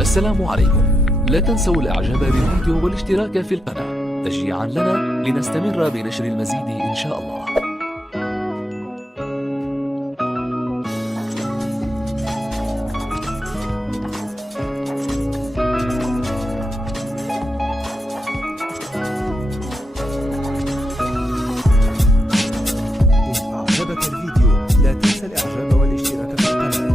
السلام عليكم. لا تنسوا الاعجاب بالفيديو والاشتراك في القناة تشجيعا لنا لنستمر بنشر المزيد ان شاء الله. إن أعجبك الفيديو لا تنسى الإعجاب والاشتراك في القناة.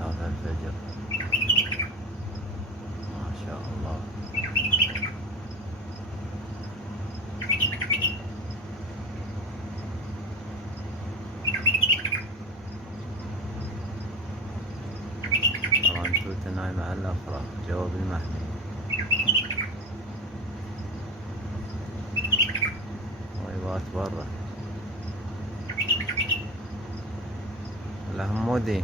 هذا الفجر ما شاء الله. طبعا توته نايمة على الأفراح جواب المحمي. ويبات برا الحمودي.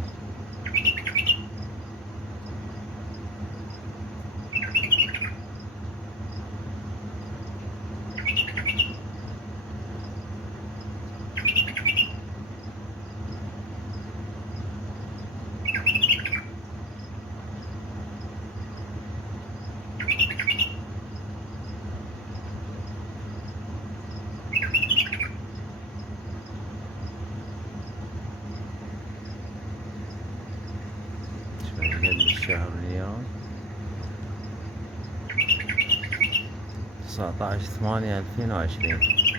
قبل الشهر اليوم 19/8/2020.